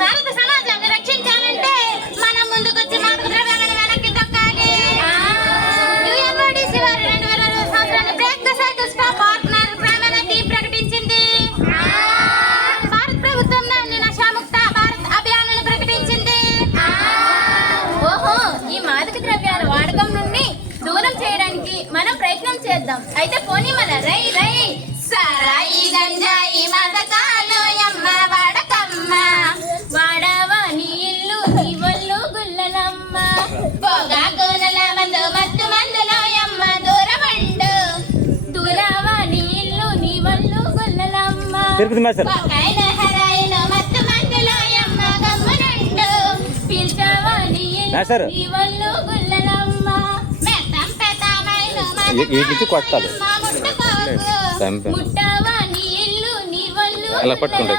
భారత సమాజాన్ని రక్షించాలంటే మనం ముందుకొచ్చి మాదక ద్రవ్యాలను వెనక్కి తొక్కాలి. UNODC వారు 2020 సంవత్సరాన్ని break the cycle stop partner ప్రమాణాన్ని ప్రకటించింది. భారత ప్రభుత్వం దాన్ని నషాముక్త భారత్ అభియాన్ను ప్రకటించింది. ఓహో, ఈ మాదక ద్రవ్యాల వాడకం నుండి దూరం చేయడానికి మనం ప్రయత్నం చేద్దాం. అయితే పోనీ మన రై రై సరాయి గంజాయి మాదకాలు యమ్మ వాడకమ్మ వాడవా నీ ఇల్లు నీ ఒళ్ళు గుల్లలమ్మ పోగా గోనల మందు మత్తు మందులో యమ్మ దూరమండు దూరవా నీ ఇల్లు నీ ఒళ్ళు గుల్లలమ్మ పోకైన హరాయిలో మత్తు మందులో యమ్మ గమ్మునండు పిల్చవా నీ ఇల్లు నీ ఒళ్ళు గుల్లలమ్మ మెత్తం పెతామైలు కొట్టాలి ముట్టవా నీ ఇల్లు నీ ఒళ్ళు అలా పట్టుకోండి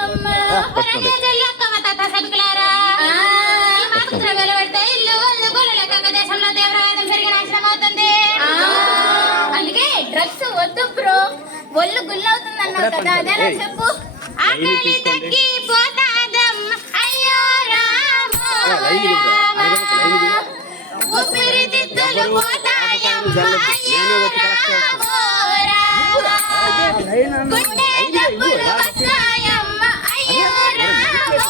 అందుకే డ్రగ్స్ వద్దు బ్రో, ఒళ్ళు గుల్లవుతుంది అన్నావు కదా, అదేనా చెప్పు. ఆకలి తగ్గిపోతాదం అయ్యో రామో ఊపిరితిత్తులు పోతాయమ్మ అయ్యో రామో గుండె జబ్బులు వస్తాయమ్మ అయ్యో రామో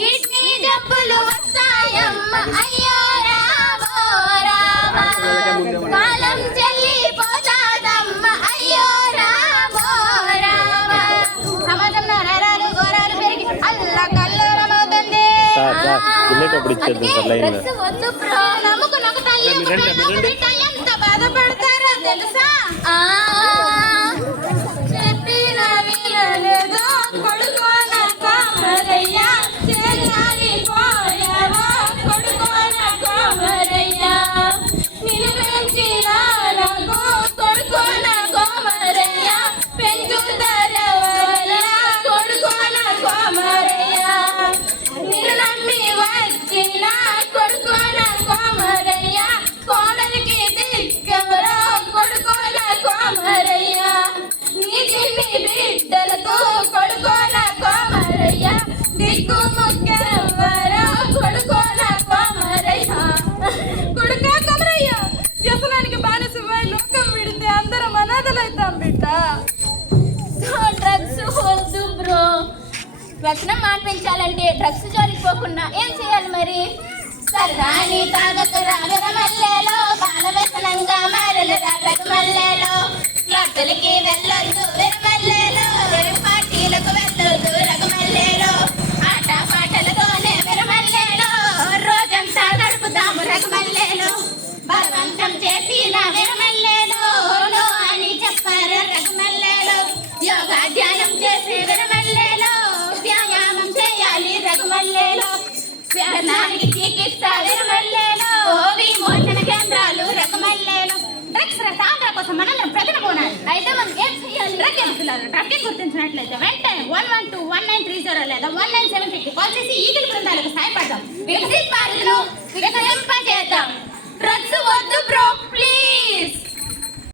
కిడ్నీ జబ్బులు వస్తాయమ్మ అయ్యో రామో కాలం చెల్లిపోతాదమ్మ అయ్యో రామో సమాజంలో నరాలు ఘోరాలు పెరిగి అల్ల కల్లోలమవుతుంది. నమ్ముకున్నకు తల్లి బిడ్డ ఎంత బాధపడతారో తెలుసా. చెప్పిన వినలేదో కొడుకోన కామరయ్య చేయాలి పోయావా కొడుకోన కామరయ్య నిలువెంచిన కొడుకోన కోమరయ్య పెంచుతారవల కొడుకోన కోమరయ్య నిన్ను నమ్మి వచ్చిన కొడుకోన కోమరయ్య కోడలికి దిగ్గవరో కొడుకోన కోమరయ్య నీ చిన్ని బిడ్డలకు కొడుకోన కోమరయ్య దిక్కు ముఖ్యవరో కొడుకోన కోమరయ్య కొడుక కోమరయ్య వ్యసనానికి బానిసమై లోకం విడితే అందరం అనాథలైతాం బిడ్డ. డ్రగ్స్ వద్దు బ్రో, వ్యసనం మాన్పించాలంటే డ్రగ్స్ జోలికి పోకుండా ఏం చేయాలి మరి. సరదాని తాగకురా విరమల్లేలో బాల వ్యసనంగా మారలు రగమల్లేలో లొట్టలకి వెళ్ళొద్దు విరమల్లేలో పార్టీలకు వెళ్ళొద్దు రగమల్లేలో ఆట పాటలతోనే విరమల్లేలో రోజంతా గడుపుతాము రగమల్లేలో బలవంతం చేసిన విరమల్లేలో నో అని చెప్పారు రగమల్లేలో యోగా ధ్యానం చేసి విరమల్లేలో వ్యాయామం చేయాలి రగమల్లేలో వ్యసనానికి చికిత్స విరమల్లేలో విమోచన కేంద్రాలు రగమల్లేలో డ్రగ్స్ రసాయనాల కోసం మనందరం ప్రతినపోనాలి. అయితే మనం ఏం చేయాలి. డ్రగ్ అధికారులు ట్రాఫిక్ గుర్తించినట్లయితే వెంటనే 112-1930 లేదా 19750 కాల్ చేసి ఈగిలి బృందాలకు సాయపడదాం. వికసిత్ భారత్ను